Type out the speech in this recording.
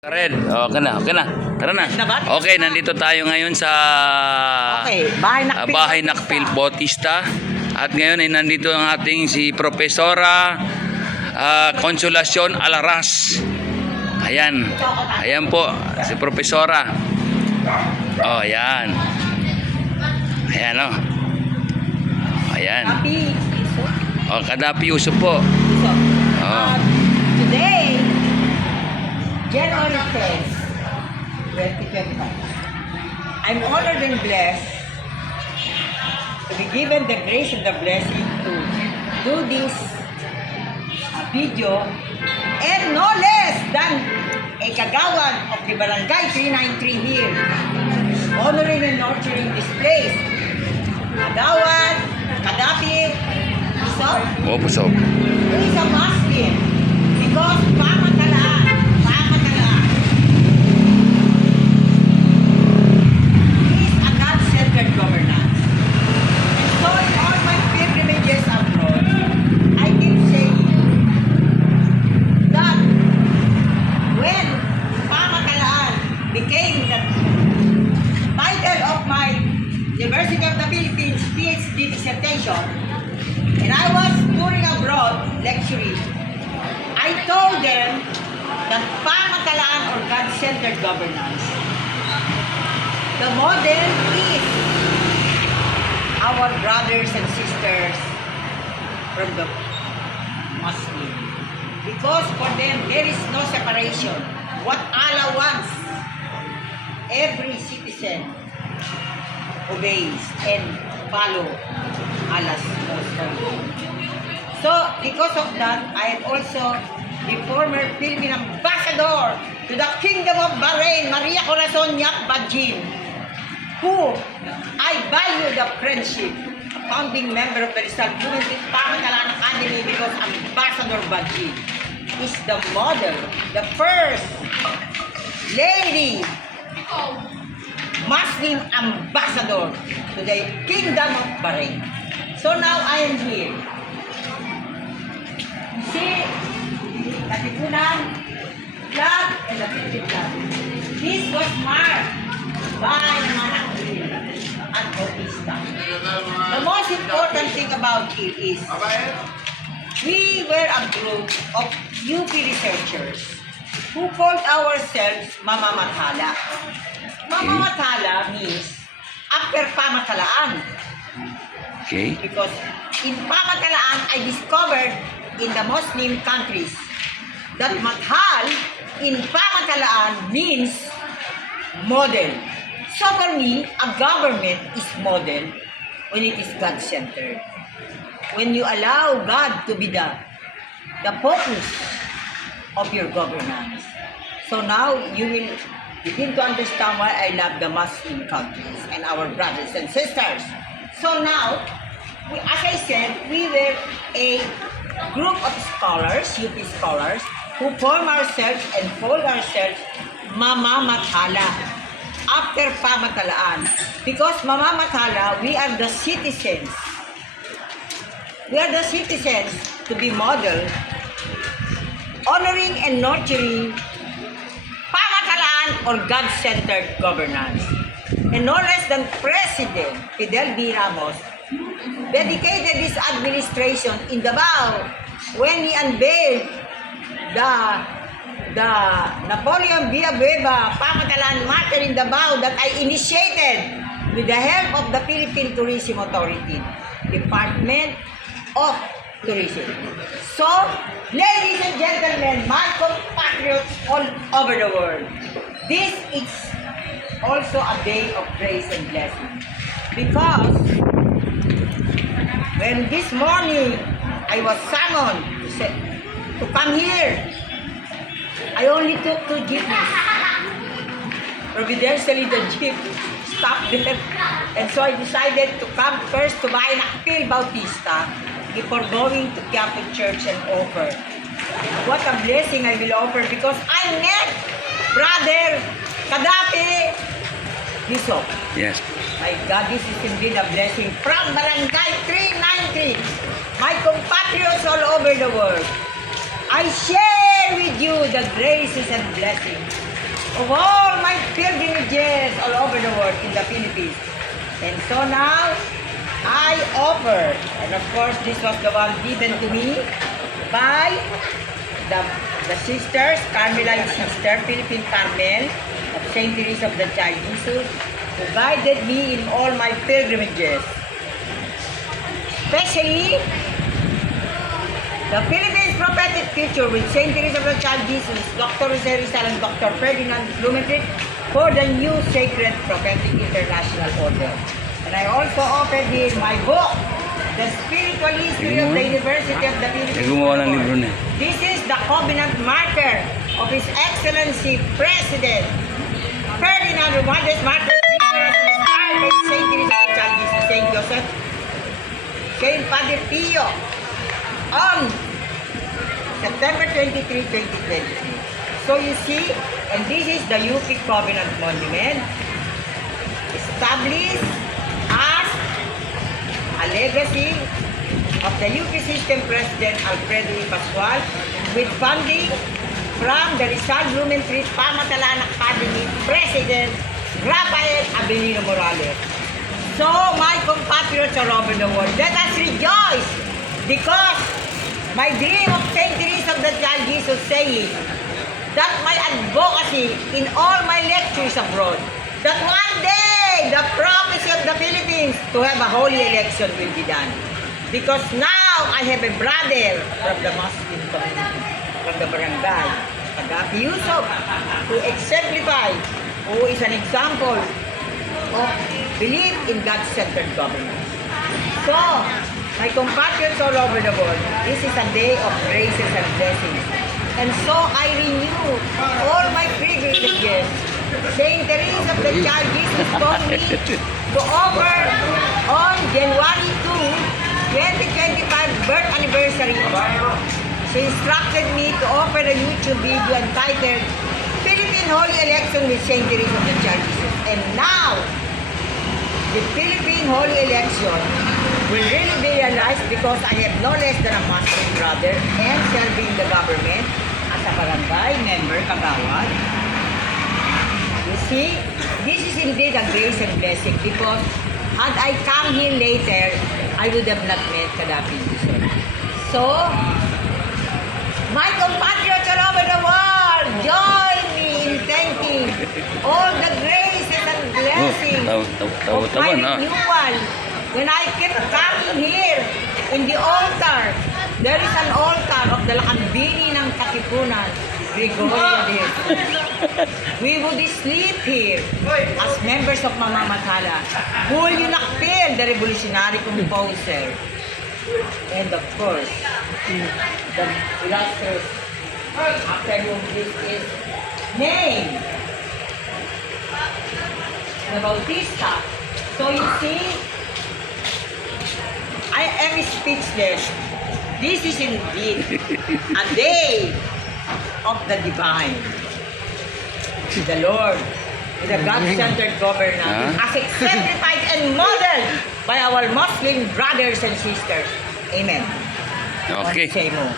Red, okay na, okay na. Tara na. Okay, nandito tayo ngayon sa Bahay Nakpil Bautista. At ngayon ay nandito ang ating si Profesora Consolacion Alaras. Ayan. Ayan po, si Profesora. Oh, ayan. Ayan, oh. Ayan. Oh, Kadapi Uso po. Oh. Today, January 10, 2025, I'm honored and blessed to be given the grace and the blessing to do this video, and no less than a kagawan of the Barangay 393 here, honoring and nurturing this place. Kagawan, Kadapi, Uso, who is a Muslim, because pamatalaan is a God-centered governance. And so in all my pilgrimages abroad, I can say that when pamatalaan became the title of my University of the Philippines PhD dissertation, and I was touring abroad lecturing, I told them that pamatalaan or God-centered governance, the model is our brothers and sisters from the Muslim. Because for them, there is no separation. What Allah wants, every citizen obeys and follow Allah's most holy. So, because of that, I am also the former Philippine ambassador to the Kingdom of Bahrain, Maria Corazon Yap Bajin, who I value the friendship, a founding member of the Rizal Human Pamatalaan Academy, because Ambassador Bajin is the model, the first lady Muslim ambassador to the Kingdom of Bahrain. So now I am here. See, the Tipunan flag and the Philippine flag. This was marked by Nakpil at Bautista. The most important thing about it is we were a group of UP researchers who called ourselves Mama Mathala. Mama Mathala means after pamatalaan. Okay. Because in pamatalaan, I discovered in the Muslim countries that mathal in pamatalaan means model. So for me, a government is model when it is God-centered. When you allow God to be the focus of your governance. So now you will begin to understand why I love the Muslim countries and our brothers and sisters. So now, as I said, we were a group of scholars, UP scholars, who form ourselves and call ourselves Mama Mathala after pamatalaan. Because Mama Mathala, we are the citizens. We are the citizens to be model, honoring and nurturing pamatalaan or God-centered governance. And no less than President Fidel B. Ramos dedicated his administration in Davao when he unveiled the Napoleon Villanueva Pamatalaan Matter in Davao that I initiated with the help of the Philippine Tourism Authority, Department of Tourism. So, ladies and gentlemen, my compatriots all over the world, this is also a day of grace and blessing. Because when this morning I was summoned to come here, I only took 2 jeepneys. Providentially, the jeep stopped there. And so I decided to come first to Bahay Nakpil Bautista before going to Quiapo Church and offer. What a blessing I will offer, because I met Brother Kadapi Bishop. Yes. My God, this is indeed a blessing from Barangay 393. My compatriots all over the world, I share with you the graces and blessings of all my pilgrimages all over the world in the Philippines. And so now, I offer, and of course this was the one given to me by the sisters, Carmelite sister, Philippine Carmel of St. Teresa of the Child Jesus, who guided me in all my pilgrimages. Especially, the Philippines Prophetic Future with St. Teresa of the Child Jesus, Dr. Jose Rizal and Dr. Ferdinand Blumentritt for the new Sacred Prophetic International Order. And I also offered here my book, The Spiritual History of the University of the Philippines. Gumawa ng libro niya. This is the Covenant Martyr of His Excellency President Ferdinand Romualdez Marcos, inspired by St. Teresa of the Child Jesus, St. Joseph, St. Padre Pio, on September 23, 2023. So you see, and this is the UP Covenant Monument, established as a legacy of the UP System President Alfredo E. Pascual with funding from the Rizal Blumentritt Pamatalan Academy President Rafael Abelino Morales. So, my compatriots all over the world, let us rejoice because my dream of St. Teresa of the Child Jesus saying that my advocacy in all my lectures abroad, that one day the prophecy of the Philippines to have a holy election will be done. Because now I have a brother from the Muslim community, from the barangay, Agapi Yusuf, who exemplify, who is an example of belief in God-centered government. So, my compatriots all over the world, this is a day of graces and blessings. And so I renew all my privileges. St. Teresa of the Child Jesus told me to offer on January 2, 2025 birth anniversary. She instructed me to offer a YouTube video entitled Philippine Holy Election with St. Teresa of the Child Jesus. And now, the Philippine Holy Election will really be realized because I have no less than a Muslim brother and serving the government as a barangay member, Kagawad. You see, this is indeed a grace and blessing because had I come here later, I would have not met Gaddafi Yusuf. So, my compatriots all over the world, join me in thanking all the graces and blessings of my renewal. When I kept coming here in the altar, there is an altar of the Lakambini ng Katipunan, Gregorio Diaz. We would sleep here as members of Mama Matala. Julio Nakpil, the revolutionary composer. And of course, the illustrious after whom this is named, the Bautista. So you see, I am speechless. This is indeed a day of the divine. The Lord, the God-centered governance, as exemplified and modeled by our Muslim brothers and sisters. Amen. Okay. Say mo.